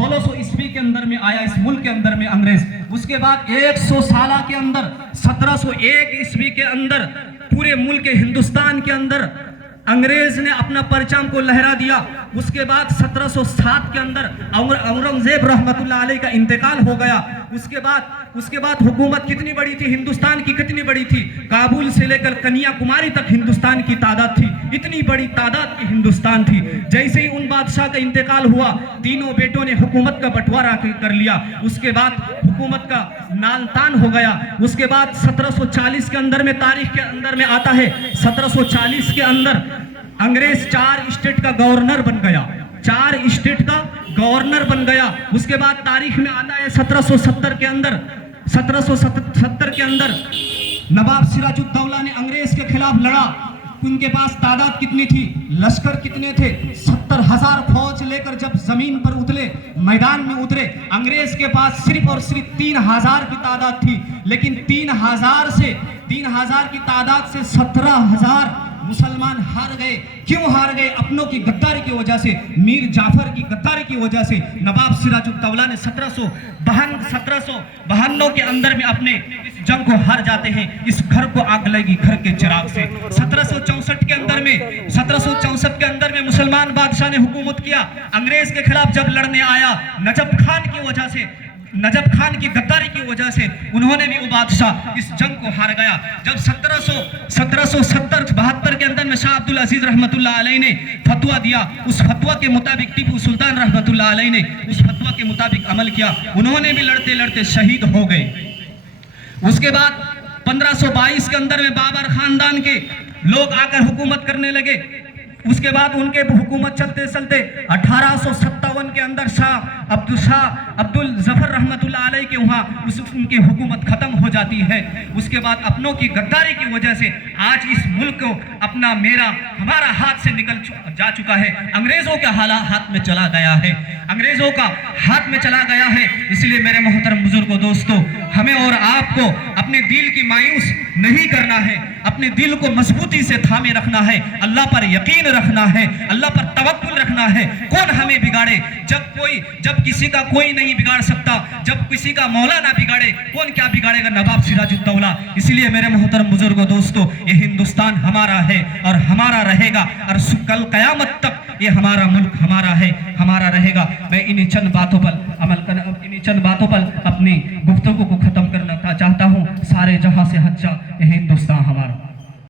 1600 ईस्वी के अंदर में आया इस मुल्क के अंदर में अंग्रेज। उसके बाद 100 साल के अंदर 1701 ईस्वी के अंदर पूरे मुल्क हिंदुस्तान के अंदर अंग्रेज ने अपना परचम को लहरा दिया। उसके बाद 1707 के अंदर औरंगजेब रहमतुल्लाह अलैह का इंतकाल हो गया। उसके बाद हुकूमत कितनी बड़ी थी, हिंदुस्तान की कितनी बड़ी थी, काबुल से लेकर कन्याकुमारी तक हिंदुस्तान की तादाद थी, इतनी बड़ी तादाद की हिंदुस्तान थी। जैसे ही उन बादशाह का इंतकाल हुआ, तीनों बेटों ने हुकूमत का बंटवारा कर लिया। उसके बाद हुकूमत का नालतान हो गया। उसके बाद 1740 के अंदर में, तारीख के अंदर में आता है 1740 के अंदर अंग्रेज 4 स्टेट का गवर्नर बन गया, 4 स्टेट का गवर्नर बन गया। उसके बाद तारीख में आता है 1770 के अंदर, 1770 के अंदर नवाब सिराजुद्दौला ने अंग्रेज के खिलाफ लड़ा। उनके पास तादाद कितनी थी, लश्कर कितने थे, 70,000 फौज लेकर जब जमीन पर उतरे, मैदान में उतरे, अंग्रेज के पास सिर्फ और सिर्फ 3,000 की तादाद थी। लेकिन 3,000 की तादाद से 17,000 मुसलमान हार गए। क्यों हार गए? अपनों की गद्दारी की वजह से, मीर जाफर की गद्दारी की वजह से। नवाब सिराजुद्दौला ने 1752 के अंदर में अपने इस जंग को हार जाते हैं। इस घर को आग लगी घर के चिराग से। 1764 के अंदर में मुसलमान बादशाह ने हुकूमत किया। अंग्रेज के खिलाफ जब लड़ने आया, नजफ खान की वजह से, नजफ खान की गद्दारी की वजह से उन्होंने भी, वो बादशाह इस जंग को हार गया। जब 1770-72 के अंदर में शाह अब्दुल अजीज रहमतुल्लाह अलैह ने फतवा दिया, उस फतवा के मुताबिक टीपू सुल्तान रहमतुल्लाह अलैह ने उस फतवा के मुताबिक अमल किया। उन्होंने भी लड़ते लड़ते शहीद हो गए। उसके बाद 1522 के अंदर में बाबर खानदान के लोग आकर हुकूमत करने लगे। उसके बाद उनके हुकूमत चलते चलते 1857 के अंदर शाह अब्दुल जफर रहमतुल्लाह अलैह के वहाँ उनकी हुकूमत खत्म हो जाती है। उसके बाद अपनों की गद्दारी की वजह से आज इस मुल्क को अपना हमारा हाथ से निकल जा चुका है। अंग्रेजों का हाथ में चला गया है, अंग्रेजों का हाथ में चला गया है। इसलिए मेरे मोहतरम बुजुर्गों, दोस्तों, हमें और आपको अपने दिल की मायूस नहीं करना है, अपने दिल को मजबूती से थामे रखना है, अल्लाह पर यकीन रखना है, अल्लाह पर तवक्कुल रखना है। कौन हमें बिगाड़े? जब किसी का कोई नहीं बिगाड़ सकता, जब किसी का मौला ना बिगाड़े, कौन क्या बिगाड़ेगा? नवाब सिराजुद्दौला। इसलिए मेरे मोहतरम बुजुर्गों, दोस्तों, ये हिंदुस्तान हमारा है और हमारा रहेगा, और कल कयामत तक ये हमारा मुल्क हमारा है, हमारा रहेगा। मैं इन्हीं चंद बातों पर अपनी गुफ्तगू को खत्म करना चाहता हूँ। सारे जहां से अच्छा, ये हिंदुस्तान हमारा।